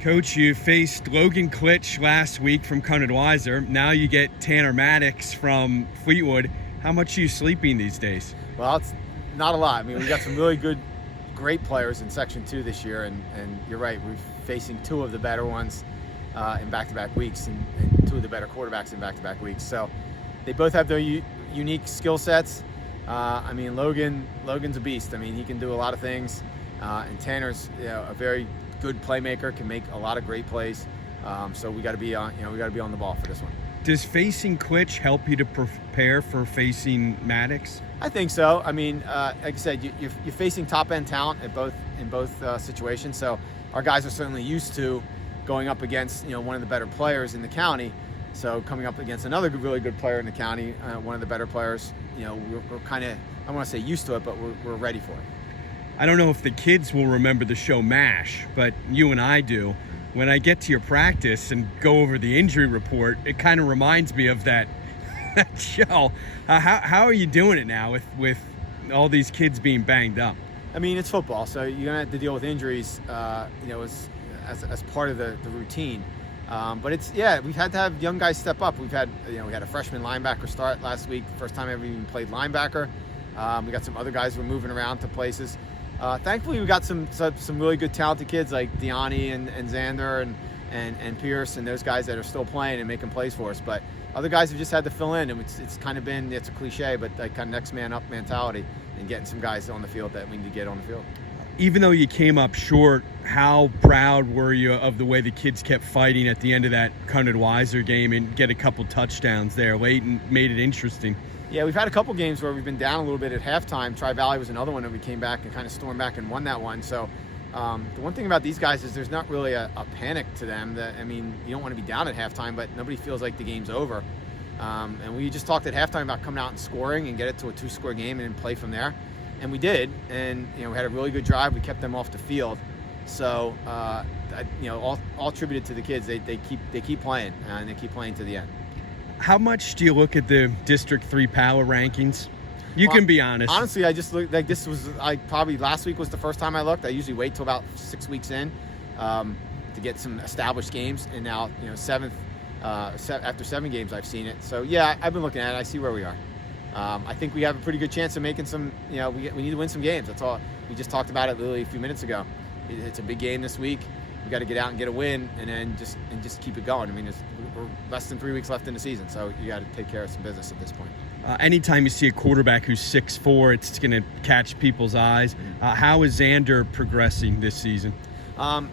Coach, you faced Logan Klitsch last week from Cunard-Weiser. Now you get Tanner Maddox from Fleetwood. How much are you sleeping these days? Well, it's not a lot. I mean, we got some really good, great players in Section 2 this year, and you're right, we're facing two of the better ones in back-to-back weeks and two of the better quarterbacks in back-to-back weeks. So they both have their unique skill sets. I mean, Logan's a beast. I mean, he can do a lot of things, and Tanner's a very good playmaker, can make a lot of great plays. So we got to be on the ball for this one. Does facing Klitsch help you to prepare for facing Maddox? I think so. I mean, like I said, you're facing top-end talent in both situations. So our guys are certainly used to going up against one of the better players in the county. So coming up against another really good player in the county, one of the better players, we're kind of, I don't want to say used to it, but we're ready for it. I don't know if the kids will remember the show MASH, but you and I do. When I get to your practice and go over the injury report, it kind of reminds me of that show. How are you doing it now with all these kids being banged up? I mean, it's football, so you're gonna have to deal with injuries, as part of the routine. But we've had to have young guys step up. We had a freshman linebacker start last week, first time I ever even played linebacker. We got some other guys who are moving around to places. Thankfully, we got some really good talented kids like Deani and Xander and Pierce and those guys that are still playing and making plays for us. But other guys have just had to fill in, and it's a cliche, but like kind of next man up mentality and getting some guys on the field that we need to get on the field. Even though you came up short, how proud were you of the way the kids kept fighting at the end of that Cunard-Weiser game and get a couple touchdowns there late and made it interesting? Yeah, we've had a couple games where we've been down a little bit at halftime. Tri-Valley was another one that we came back and kind of stormed back and won that one. So the one thing about these guys is there's not really a panic to them. You don't want to be down at halftime, but nobody feels like the game's over. And we just talked at halftime about coming out and scoring and get it to a 2-score game and then play from there. And we did. And, we had a really good drive. We kept them off the field. So, all attributed to the kids. They keep playing, and they keep playing to the end. How much do you look at the District 3 power rankings? You can be honest. Honestly, I just looked probably last week was the first time I looked. I usually wait till about 6 weeks in to get some established games. And now, after 7 games, I've seen it. So, yeah, I've been looking at it. I see where we are. I think we have a pretty good chance of making some, we need to win some games. That's all. We just talked about it literally a few minutes ago. It's a big game this week. We got to get out and get a win, and then just keep it going. I mean, we're less than 3 weeks left in the season, so you got to take care of some business at this point. Anytime you see a quarterback who's 6'4", it's going to catch people's eyes. How is Xander progressing this season? And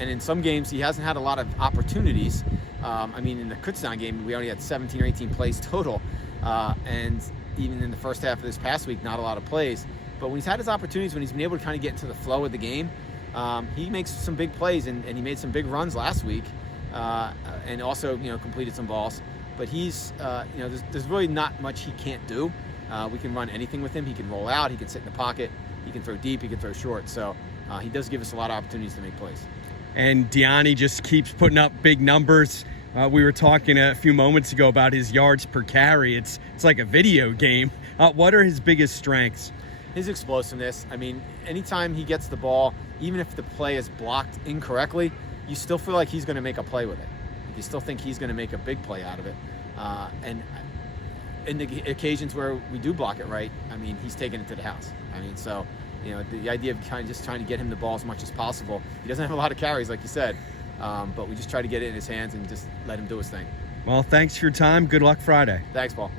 in some games he hasn't had a lot of opportunities. In the Kutztown game we only had 17 or 18 plays total, and even in the first half of this past week, not a lot of plays. But when he's had his opportunities, when he's been able to kind of get into the flow of the game, he makes some big plays, and he made some big runs last week, and also completed some balls. But he's there's really not much he can't do. We can run anything with him. He can roll out, he can sit in the pocket, he can throw deep, he can throw short. So he does give us a lot of opportunities to make plays. And Deani just keeps putting up big numbers. We were talking a few moments ago about his yards per carry. It's like a video game. What are his biggest strengths? His explosiveness. I mean, anytime he gets the ball, even if the play is blocked incorrectly, you still feel like he's going to make a play with it. You still think he's going to make a big play out of it. And in the occasions where we do block it right, I mean, he's taking it to the house. I mean, so, the idea of kind of just trying to get him the ball as much as possible. He doesn't have a lot of carries, like you said, but we just try to get it in his hands and just let him do his thing. Well, thanks for your time. Good luck Friday. Thanks, Paul.